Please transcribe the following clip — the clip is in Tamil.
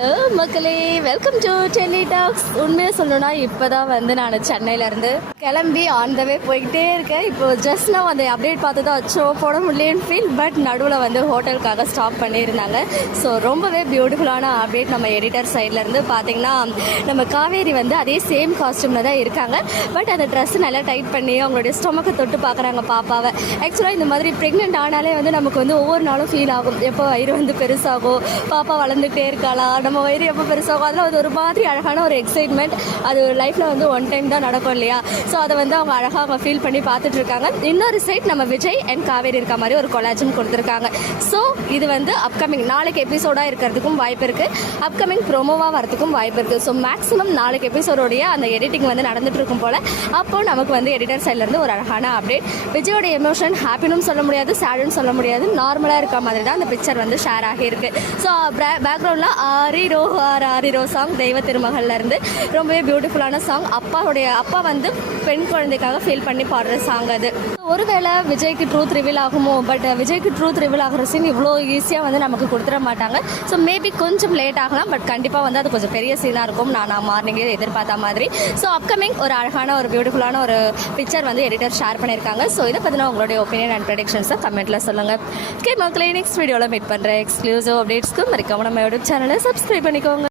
ஹலோ மக்களே, வெல்கம் டு டெல்லி டாக்ஸ். உண்மையாக சொல்லணும்னா இப்போ தான் வந்து நான் சென்னையிலேருந்து கிளம்பி ஆன் த வே போய்கிட்டே இருக்கேன். இப்போ ஜஸ்ட் நான் அந்த அப்டேட் பார்த்து தான் வச்சோ போட முடியலன்னு ஃபீல். பட் நடுவில் வந்து ஹோட்டலுக்காக ஸ்டாப் பண்ணியிருந்தாங்க. ஸோ ரொம்பவே பியூட்டிஃபுல்லான அப்டேட் நம்ம எடிட்டர் சைட்லேருந்து பார்த்தீங்கன்னா, நம்ம காவேரி வந்து அதே சேம் காஸ்டியூமில் தான் இருக்காங்க. பட் அந்த ட்ரெஸ் நல்லா டைட் பண்ணி அவங்களுடைய ஸ்டொமக்கை தொட்டு பார்க்குறாங்க பாப்பாவை. ஆக்சுவலாக இந்த மாதிரி ப்ரெக்னென்ட் ஆனாலே வந்து நமக்கு வந்து ஒவ்வொரு நாளும் ஃபீல் ஆகும். எப்போ வயிறு வந்து பெருசாகும், பாப்பா வளர்ந்துகிட்டே இருக்காளா, நம்ம வயிறு எப்போ பெருசாகும், அதில் அது ஒரு மாதிரி அழகான ஒரு எக்ஸைட்மெண்ட். அது லைஃப்பில் வந்து ஒன் டைம் தான் நடக்கும் இல்லையா? ஸோ அதை வந்து அவங்க அழகாக அவங்க ஃபீல் பண்ணி பார்த்துட்டு இருக்காங்க. இன்னொரு சைட் நம்ம விஜய் அண்ட் காவேரி இருக்க மாதிரி ஒரு கொலாஜும் கொடுத்துருக்காங்க. ஸோ இது வந்து அப்கமிங் நாளைக்கு எபிசோடாக இருக்கிறதுக்கும் வாய்ப்பு இருக்குது, அப்கமிங் ப்ரோமோவாக வரதுக்கும் வாய்ப்பு இருக்குது. ஸோ மேக்ஸிமம் நாளைக்கு எபிசோடோடைய அந்த எடிட்டிங் வந்து நடந்துட்டு இருக்கும் போல். அப்போ நமக்கு வந்து எடிட்டர் சைட்லேருந்து ஒரு அழகான அப்டேட். விஜயோட எமோஷன் ஹாப்பினும் சொல்ல முடியாது, சேடுன்னு சொல்ல முடியாது, நார்மலாக இருக்க மாதிரி தான் அந்த பிக்சர் வந்து ஷேர் ஆகியிருக்கு. ஸோ பேக்ரவுண்டில் ஆரிரோ ஆரிரோ சாங் தெய்வ திருமகள்ல இருந்து ரொம்பவே பியூட்டிஃபுல்லான சாங். அப்பா வந்து பெண் குழந்தைக்காக ஃபீல் பண்ணி பாடுற சாங் அது. ஒருவேளை விஜய்க்கு ட்ரூத் ரிவீல் ஆகுமோ, பட் விஜய்க்கு ட்ரூத் ரிவீல் ஆகிற சீன் இவ்வளோ ஈஸியாக வந்து நமக்கு கொடுத்துட மாட்டாங்க. ஸோ மேபி கொஞ்சம் லேட் ஆகலாம், பட் கண்டிப்பாக வந்து அது கொஞ்சம் பெரிய சீனாக இருக்கும். நான் மார்னிங்கே எதிர்பார்த்த மாதிரி. ஸோ அப்கமிங் ஒரு அழகான ஒரு பியூட்டிஃபுல்லான ஒரு பிக்சர் வந்து எடிட்டர் ஷேர் பண்ணியிருக்காங்க. ஸோ இதை பற்றின உங்களுடைய ஒப்பீனியன் அண்ட் ப்ரெடிக்ஷன்ஸை கமெண்ட்டில் சொல்லுங்கள். ஓகே மக்களே, நெக்ஸ்ட் வீடியோவில் மீட் பண்ணுறேன். எக்ஸ்க்ளூசிவ் அப்டேட்ஸ்க்கு மறக்காம நம்ம யூடியூப் சேனலை சப்ஸ்கிரைப் பண்ணிக்கோங்க.